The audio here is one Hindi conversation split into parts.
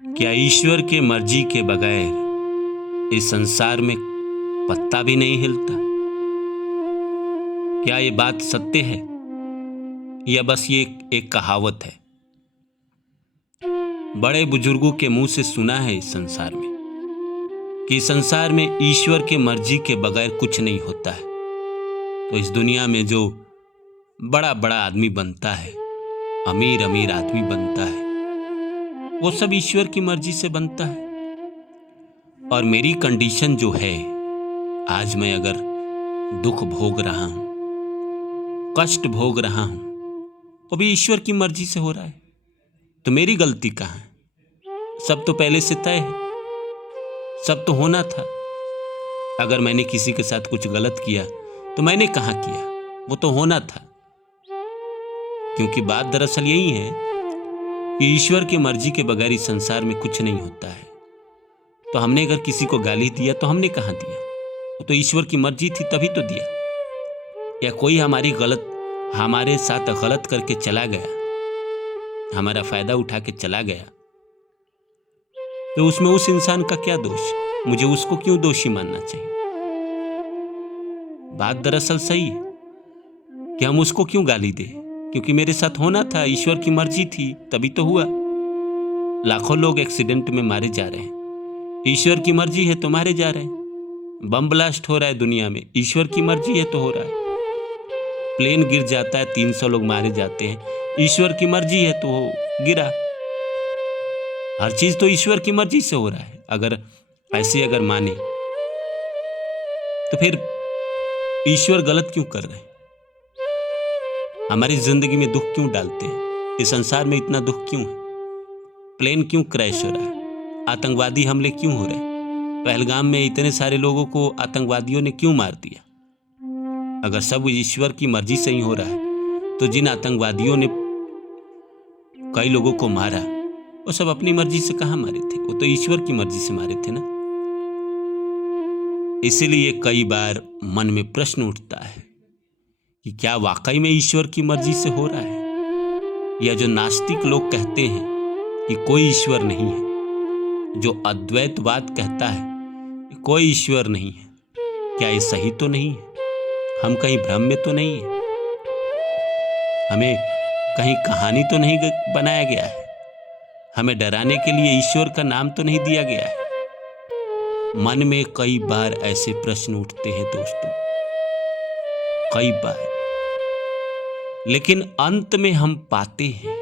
क्या ईश्वर के मर्जी के बगैर इस संसार में पत्ता भी नहीं हिलता? क्या ये बात सत्य है या बस ये एक कहावत है? बड़े बुजुर्गों के मुंह से सुना है इस संसार में कि इस संसार में ईश्वर के मर्जी के बगैर कुछ नहीं होता है। तो इस दुनिया में जो बड़ा बड़ा आदमी बनता है, अमीर अमीर आदमी बनता है, वो सब ईश्वर की मर्जी से बनता है। और मेरी कंडीशन जो है, आज मैं अगर दुख भोग रहा हूं, कष्ट भोग रहा हूं, वो भी ईश्वर की मर्जी से हो रहा है। तो मेरी गलती कहां है? सब तो पहले से तय है, सब तो होना था। अगर मैंने किसी के साथ कुछ गलत किया तो मैंने कहां किया, वो तो होना था। क्योंकि बात दरअसल यही है कि ईश्वर की मर्जी के बगैर इस संसार में कुछ नहीं होता है। तो हमने अगर किसी को गाली दिया तो हमने कहां दिया? वो तो ईश्वर की मर्जी थी तभी तो दिया। या कोई हमारे साथ गलत करके चला गया, हमारा फायदा उठा के चला गया, तो उसमें उस इंसान का क्या दोष? मुझे उसको क्यों दोषी मानना चाहिए? बात दरअसल सही है कि हम उसको क्यों गाली दें, क्योंकि मेरे साथ होना था, ईश्वर की मर्जी थी तभी तो हुआ। लाखों लोग एक्सीडेंट में मारे जा रहे हैं, ईश्वर की मर्जी है तो मारे जा रहे हैं। बम ब्लास्ट हो रहा है दुनिया में, ईश्वर की मर्जी है तो हो रहा है। प्लेन गिर जाता है, 300 लोग मारे जाते हैं, ईश्वर की मर्जी है तो गिरा। हर चीज तो ईश्वर की मर्जी से हो रहा है। अगर ऐसे माने तो फिर ईश्वर गलत क्यों कर रहे हैं? हमारी जिंदगी में दुख क्यों डालते हैं? इस संसार में इतना दुख क्यों है? प्लेन क्यों क्रैश हो रहा है? आतंकवादी हमले क्यों हो रहे हैं? पहलगाम में इतने सारे लोगों को आतंकवादियों ने क्यों मार दिया? अगर सब ईश्वर की मर्जी से ही हो रहा है तो जिन आतंकवादियों ने कई लोगों को मारा, वो सब अपनी मर्जी से कहां मारे थे? वो तो ईश्वर की मर्जी से मारे थे ना। इसीलिए कई बार मन में प्रश्न उठता है कि क्या वाकई में ईश्वर की मर्जी से हो रहा है? या जो नास्तिक लोग कहते हैं कि कोई ईश्वर नहीं है, जो अद्वैतवाद कहता है कि कोई ईश्वर नहीं है, क्या ये सही तो नहीं है? हम कहीं भ्रम में तो नहीं है? हमें कहीं कहानी तो नहीं बनाया गया है? हमें डराने के लिए ईश्वर का नाम तो नहीं दिया गया है? मन में कई बार ऐसे प्रश्न उठते हैं दोस्तों, कई बार। लेकिन अंत में हम पाते हैं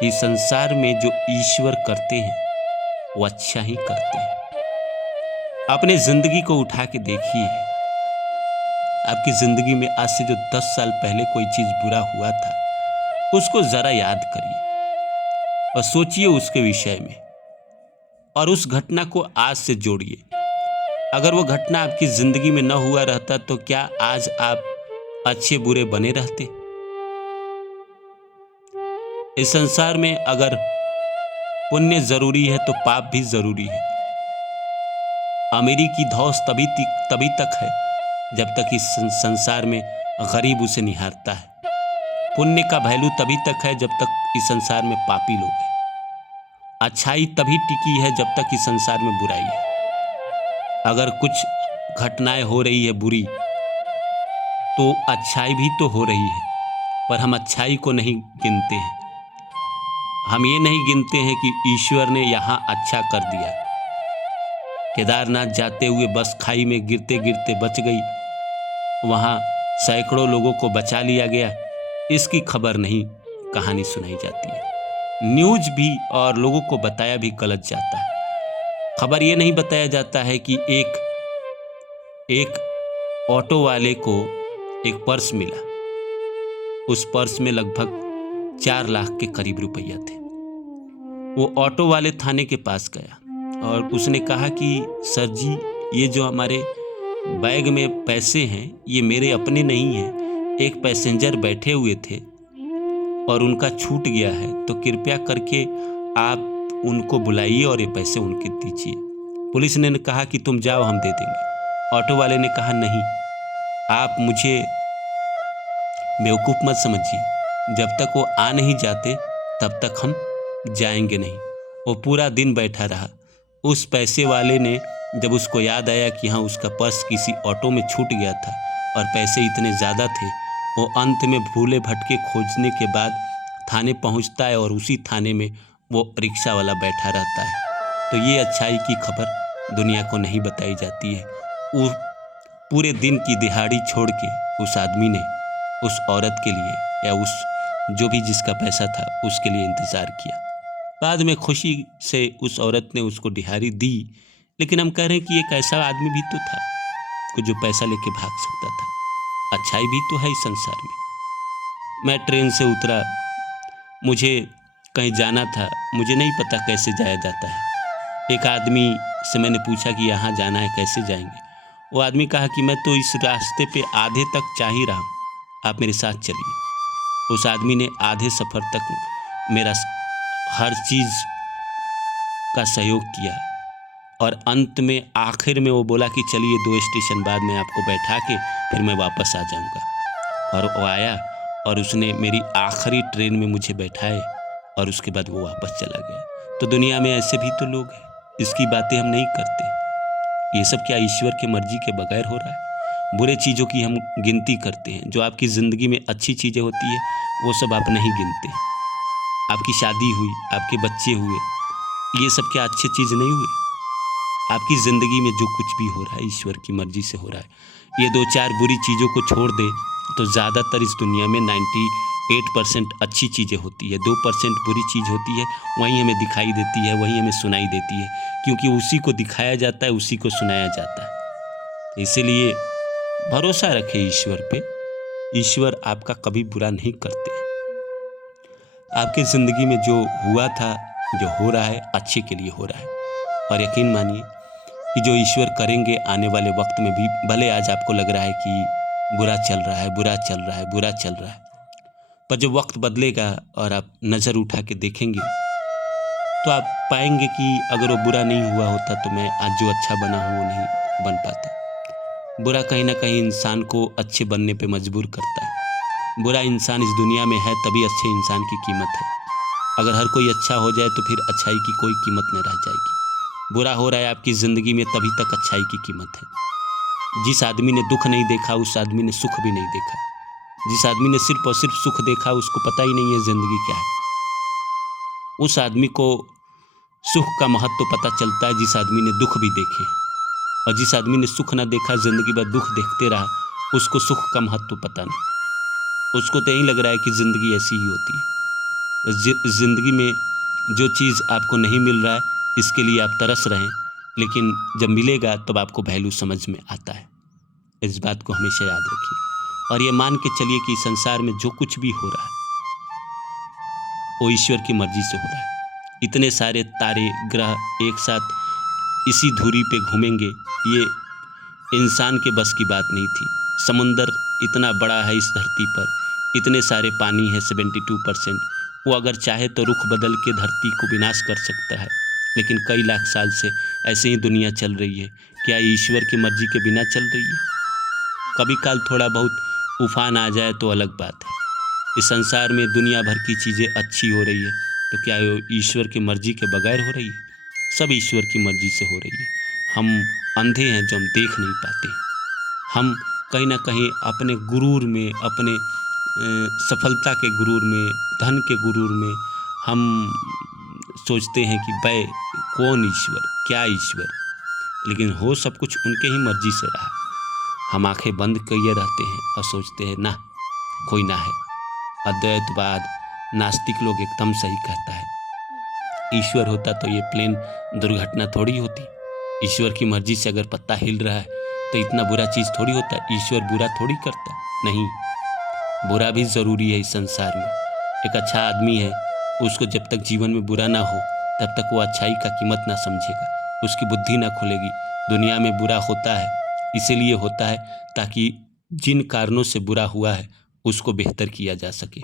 कि संसार में जो ईश्वर करते हैं वो अच्छा ही करते हैं। अपने जिंदगी को उठा के देखिए, आपकी जिंदगी में आज से जो 10 साल पहले कोई चीज बुरा हुआ था, उसको जरा याद करिए और सोचिए उसके विषय में, और उस घटना को आज से जोड़िए। अगर वो घटना आपकी जिंदगी में न हुआ रहता तो क्या आज आप अच्छे बुरे बने रहते? इस संसार में अगर पुण्य जरूरी है तो पाप भी जरूरी है। अमीरी की धौस तभी तक है जब तक इस संसार में गरीब उसे निहारता है। पुण्य का वैल्यू तभी तक है जब तक इस संसार में पापी लोग हैं। अच्छाई तभी टिकी है जब तक इस संसार में बुराई है। अगर कुछ घटनाएं हो रही है बुरी, तो अच्छाई भी तो हो रही है, पर हम अच्छाई को नहीं गिनते हैं। हम ये नहीं गिनते हैं कि ईश्वर ने यहाँ अच्छा कर दिया। केदारनाथ जाते हुए बस खाई में गिरते गिरते बच गई, वहाँ सैकड़ों लोगों को बचा लिया गया, इसकी खबर नहीं कहानी सुनाई जाती है। न्यूज भी और लोगों को बताया भी गलत जाता है। खबर ये नहीं बताया जाता है कि एक ऑटो वाले को एक पर्स मिला, उस पर्स में लगभग 4 लाख के करीब रुपया थे। वो ऑटो वाले थाने के पास गया और उसने कहा कि सर जी, ये जो हमारे बैग में पैसे हैं ये मेरे अपने नहीं हैं, एक पैसेंजर बैठे हुए थे और उनका छूट गया है, तो कृपया करके आप उनको बुलाइए और ये पैसे उनके दीजिए। पुलिस ने कहा कि तुम जाओ, हम दे देंगे। ऑटो वाले ने कहा नहीं, आप मुझे बेवकूफ़ मत समझिए, जब तक वो आ नहीं जाते तब तक हम जाएंगे नहीं। वो पूरा दिन बैठा रहा। उस पैसे वाले ने जब उसको याद आया कि हाँ उसका पर्स किसी ऑटो में छूट गया था और पैसे इतने ज़्यादा थे, वो अंत में भूले भटके खोजने के बाद थाने पहुंचता है और उसी थाने में वो रिक्शा वाला बैठा रहता है। तो ये अच्छाई की खबर दुनिया को नहीं बताई जाती है। वो पूरे दिन की दिहाड़ी छोड़ के उस आदमी ने उस औरत के लिए या उस जो भी जिसका पैसा था उसके लिए इंतज़ार किया। बाद में खुशी से उस औरत ने उसको दिहाड़ी दी, लेकिन हम कह रहे हैं कि एक ऐसा आदमी भी तो था कि जो पैसा लेके भाग सकता था। अच्छाई भी तो है इस संसार में। मैं ट्रेन से उतरा, मुझे कहीं जाना था, मुझे नहीं पता कैसे जाया जाता है। एक आदमी से मैंने पूछा कि यहाँ जाना है, कैसे जाएंगे? वो आदमी कहा कि मैं तो इस रास्ते पे आधे तक जा ही रहा हूँ, आप मेरे साथ चलिए। उस आदमी ने आधे सफ़र तक मेरा हर चीज़ का सहयोग किया और अंत में आखिर में वो बोला कि चलिए 2 स्टेशन बाद में आपको बैठा के फिर मैं वापस आ जाऊँगा। और वो आया और उसने मेरी आखिरी ट्रेन में मुझे बैठाए और उसके बाद वो वापस चला गया। तो दुनिया में ऐसे भी तो लोग हैं, इसकी बातें हम नहीं करते। ये सब क्या ईश्वर की मर्जी के बगैर हो रहा है? बुरे चीज़ों की हम गिनती करते हैं। जो आपकी ज़िंदगी में अच्छी चीज़ें होती है वो सब आप नहीं गिनते। आपकी शादी हुई, आपके बच्चे हुए, ये सब क्या अच्छी चीज़ नहीं हुई? आपकी ज़िंदगी में जो कुछ भी हो रहा है ईश्वर की मर्जी से हो रहा है। ये 2-4 बुरी चीज़ों को छोड़ दे तो ज़्यादातर इस दुनिया में 98% अच्छी चीज़ें होती है। 2% बुरी चीज़ होती है, वहीं हमें दिखाई देती है, वहीं हमें सुनाई देती है, क्योंकि उसी को दिखाया जाता है, उसी को सुनाया जाता है। इसीलिए भरोसा रखें ईश्वर पे। ईश्वर आपका कभी बुरा नहीं करते। आपकी ज़िंदगी में जो हुआ था, जो हो रहा है, अच्छे के लिए हो रहा है। और यकीन मानिए कि जो ईश्वर करेंगे आने वाले वक्त में भी, भले आज आपको लग रहा है कि बुरा चल रहा है, बुरा चल रहा है, बुरा चल रहा है, पर जब वक्त बदलेगा और आप नज़र उठा के देखेंगे तो आप पाएंगे कि अगर वो बुरा नहीं हुआ होता तो मैं आज जो अच्छा बना हूँ वो नहीं बन पाता। बुरा कहीं ना कहीं इंसान को अच्छे बनने पे मजबूर करता है। बुरा इंसान इस दुनिया में है तभी अच्छे इंसान की कीमत है। अगर हर कोई अच्छा हो जाए तो फिर अच्छाई की कोई कीमत नहीं रह जाएगी। बुरा हो रहा है आपकी ज़िंदगी में तभी तक अच्छाई की कीमत है। जिस आदमी ने दुख नहीं देखा उस आदमी ने सुख भी नहीं देखा। जिस आदमी ने सिर्फ और सिर्फ सुख देखा उसको पता ही नहीं है ज़िंदगी क्या है। उस आदमी को सुख का महत्व पता चलता है जिस आदमी ने दुख भी देखे। और जिस आदमी ने सुख ना देखा, ज़िंदगी भर दुख देखते रहा, उसको सुख का महत्व पता नहीं। उसको तो यही लग रहा है कि ज़िंदगी ऐसी ही होती है। ज़िंदगी में जो चीज़ आपको नहीं मिल रहा है इसके लिए आप तरस रहे हैं, लेकिन जब मिलेगा तब आपको वैल्यू समझ में आता है। इस बात को हमेशा याद रखिए और ये मान के चलिए कि संसार में जो कुछ भी हो रहा है वो ईश्वर की मर्जी से हो रहा है। इतने सारे तारे ग्रह एक साथ इसी धुरी पे घूमेंगे, ये इंसान के बस की बात नहीं थी। समुंदर इतना बड़ा है इस धरती पर, इतने सारे पानी है 72%। वो अगर चाहे तो रुख बदल के धरती को विनाश कर सकता है, लेकिन कई लाख साल से ऐसे ही दुनिया चल रही है। क्या ईश्वर की मर्जी के बिना चल रही है? कभी काल थोड़ा बहुत उफान आ जाए तो अलग बात है। इस संसार में दुनिया भर की चीज़ें अच्छी हो रही है तो क्या ईश्वर की मर्जी के बगैर हो रही है? सब ईश्वर की मर्जी से हो रही है। हम अंधे हैं जो हम देख नहीं पाते। हम कहीं ना कहीं अपने गुरूर में, अपने सफलता के गुरूर में, धन के गुरूर में हम सोचते हैं कि भाई कौन ईश्वर, क्या ईश्वर, लेकिन हो सब कुछ उनके ही मर्जी से रहा। हम आंखें बंद किए रहते हैं और सोचते हैं ना, कोई ना है। अद्वैतवाद, नास्तिक लोग एकदम सही कहता है। ईश्वर होता तो ये प्लेन दुर्घटना थोड़ी होती। ईश्वर की मर्जी से अगर पत्ता हिल रहा है तो इतना बुरा चीज़ थोड़ी होता। ईश्वर बुरा थोड़ी करता, नहीं, बुरा भी ज़रूरी है इस संसार में। एक अच्छा आदमी है, उसको जब तक जीवन में बुरा ना हो तब तक वो अच्छाई का कीमत ना समझेगा, उसकी बुद्धि ना खुलेगी। दुनिया में बुरा होता है इसीलिए होता है ताकि जिन कारणों से बुरा हुआ है उसको बेहतर किया जा सके।